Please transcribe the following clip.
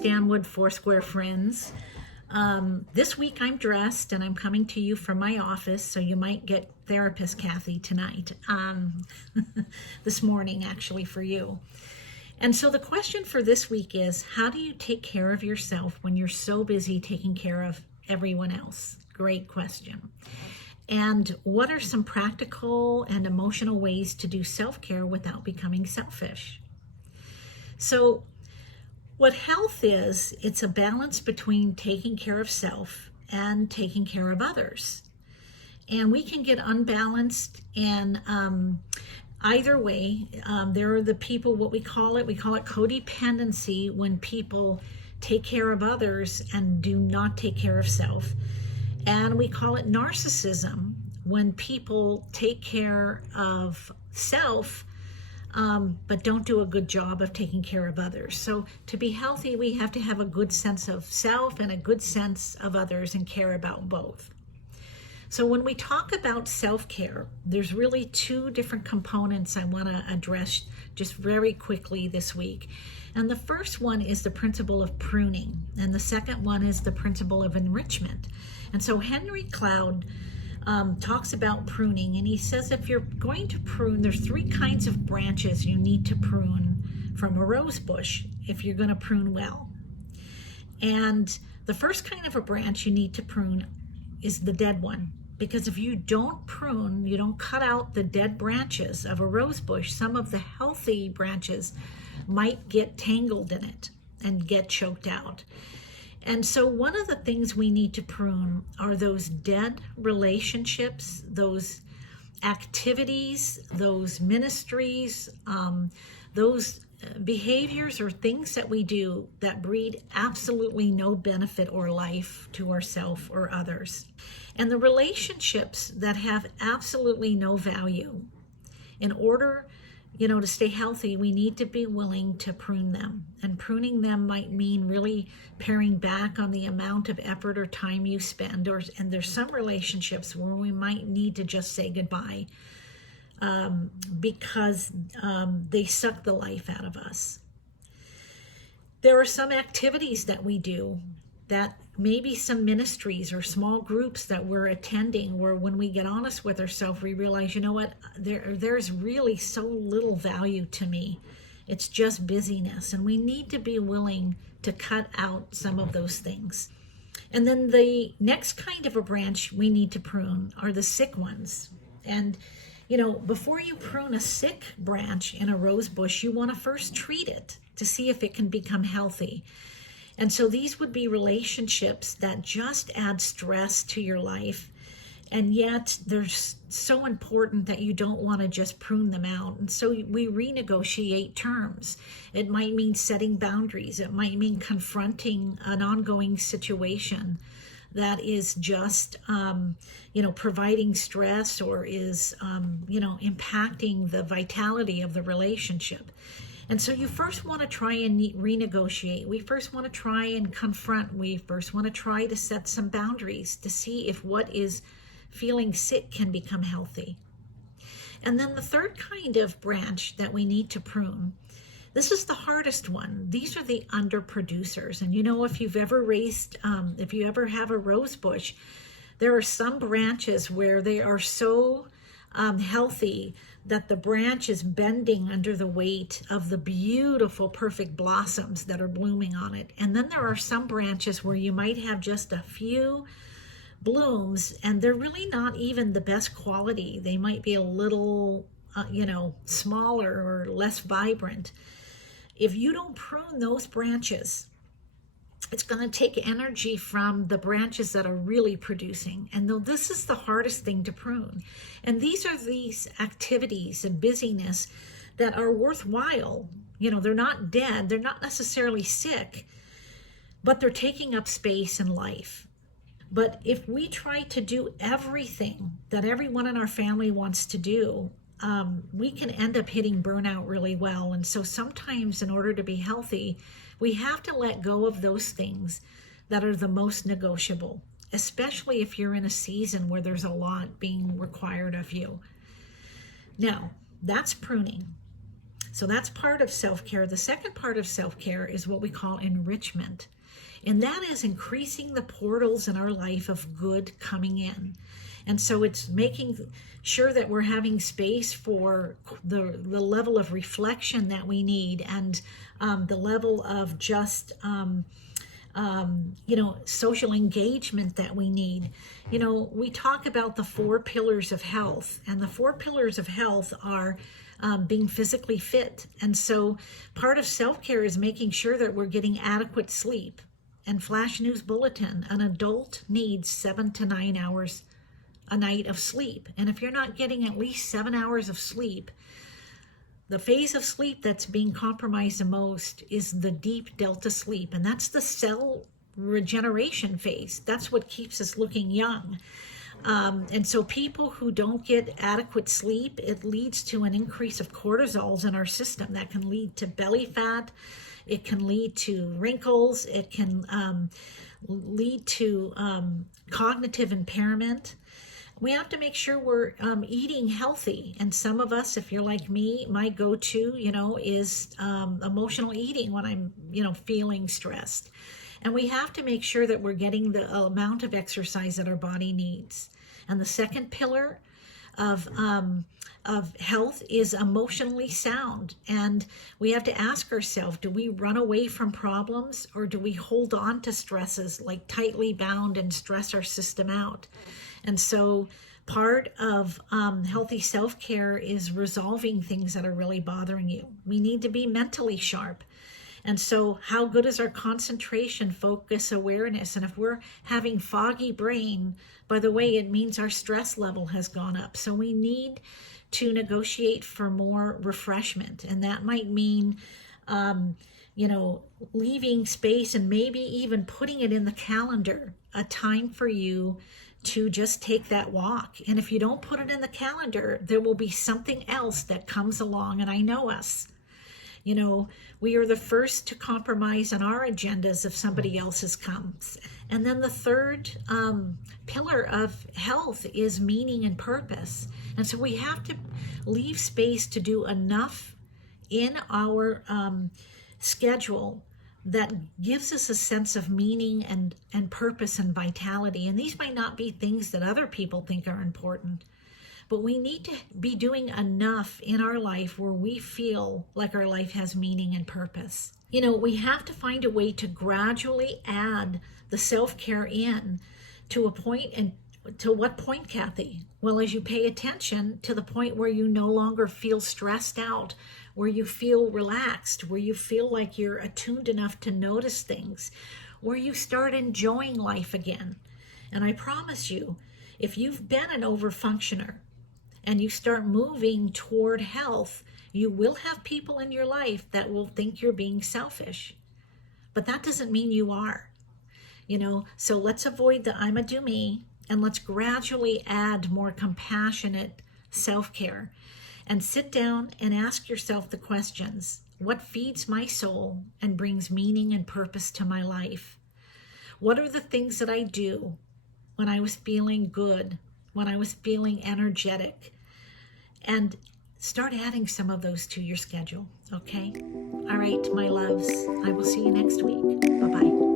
Stanwood Foursquare friends. This week I'm dressed and I'm coming to you from my office, so you might get therapist Kathy tonight, this morning actually for you. And so the question for this week is, how do you take care of yourself when you're so busy taking care of everyone else? Great question. And what are some practical and emotional ways to do self-care without becoming selfish? So what health is, it's a balance between taking care of self and taking care of others. And we can get unbalanced in either way. There are the people, we call it codependency, when people take care of others and do not take care of self. And we call it narcissism, when people take care of self but don't do a good job of taking care of others. So to be healthy, we have to have a good sense of self and a good sense of others and care about both. So when we talk about self-care, there's really two different components I want to address just very quickly this week. And the first one is the principle of pruning, and the second one is the principle of enrichment. And so Henry Cloud talks about pruning, and he says if you're going to prune, there's three kinds of branches you need to prune from a rose bush if you're going to prune well. And the first kind of a branch you need to prune is the dead one, because if you don't prune, you don't cut out the dead branches of a rose bush, some of the healthy branches might get tangled in it and get choked out. And so one of the things we need to prune are those dead relationships, those activities, those ministries, those behaviors or things that we do that breed absolutely no benefit or life to ourselves or others. And the relationships that have absolutely no value. In order to stay healthy, we need to be willing to prune them. And pruning them might mean really paring back on the amount of effort or time you spend. And there's some relationships where we might need to just say goodbye because they suck the life out of us. There are some activities that we do, that maybe some ministries or small groups that we're attending, where when we get honest with ourselves, we realize, you know what, there's really so little value to me. It's just busyness, and we need to be willing to cut out some of those things. And then the next kind of a branch we need to prune are the sick ones. And before you prune a sick branch in a rose bush, you want to first treat it to see if it can become healthy. And so these would be relationships that just add stress to your life, and yet they're so important that you don't want to just prune them out. And so we renegotiate terms. It might mean setting boundaries. It might mean confronting an ongoing situation that is just, providing stress or is, impacting the vitality of the relationship. And so you first want to try and renegotiate. We first want to try and confront. We first want to try to set some boundaries to see if what is feeling sick can become healthy. And then the third kind of branch that we need to prune, this is the hardest one. These are the underproducers. And if you've ever if you ever have a rose bush, there are some branches where they are so healthy that the branch is bending under the weight of the beautiful, perfect blossoms that are blooming on it. And then there are some branches where you might have just a few blooms, and they're really not even the best quality. They might be a little, smaller or less vibrant. If you don't prune those branches, it's going to take energy from the branches that are really producing. And though this is the hardest thing to prune. And these are these activities and busyness that are worthwhile. They're not dead. They're not necessarily sick, but they're taking up space in life. But if we try to do everything that everyone in our family wants to do, we can end up hitting burnout really well. And so sometimes in order to be healthy, we have to let go of those things that are the most negotiable, especially if you're in a season where there's a lot being required of you. Now, that's pruning. So that's part of self-care. The second part of self-care is what we call enrichment. And that is increasing the portals in our life of good coming in. And so it's making sure that we're having space for the level of reflection that we need, and the level of just, social engagement that we need. We talk about the 4 pillars of health, and the 4 pillars of health are being physically fit. And so part of self-care is making sure that we're getting adequate sleep. And flash news bulletin, an adult needs 7 to 9 hours a night of sleep. And if you're not getting at least 7 hours of sleep, the phase of sleep that's being compromised the most is the deep delta sleep. And that's the cell regeneration phase. That's what keeps us looking young. And so people who don't get adequate sleep, it leads to an increase of cortisols in our system that can lead to belly fat. It can lead to wrinkles. It can lead to cognitive impairment. We have to make sure we're eating healthy. And some of us, if you're like me, my go-to, is emotional eating when I'm, feeling stressed. And we have to make sure that we're getting the amount of exercise that our body needs. And the second pillar of health is emotionally sound. And we have to ask ourselves, do we run away from problems, or do we hold on to stresses like tightly bound and stress our system out? And so part of healthy self-care is resolving things that are really bothering you. We need to be mentally sharp. And so how good is our concentration, focus, awareness? And if we're having foggy brain, by the way, it means our stress level has gone up. So we need to negotiate for more refreshment. And that might mean, leaving space and maybe even putting it in the calendar, a time for you to just take that walk. And if you don't put it in the calendar, there will be something else that comes along. And I know us. We are the first to compromise on our agendas if somebody else's comes. And then the third pillar of health is meaning and purpose. And so we have to leave space to do enough in our schedule that gives us a sense of meaning and purpose and vitality. And these might not be things that other people think are important, but we need to be doing enough in our life where we feel like our life has meaning and purpose. We have to find a way to gradually add the self-care in to a point. And to what point, Kathy? Well, as you pay attention to the point where you no longer feel stressed out, where you feel relaxed, where you feel like you're attuned enough to notice things, where you start enjoying life again. And I promise you, if you've been an overfunctioner and you start moving toward health, you will have people in your life that will think you're being selfish. But that doesn't mean you are. So let's avoid the I'm a do me, and let's gradually add more compassionate self-care. And sit down and ask yourself the questions. What feeds my soul and brings meaning and purpose to my life? What are the things that I do when I was feeling good, when I was feeling energetic? And start adding some of those to your schedule, okay? All right, my loves, I will see you next week. Bye-bye.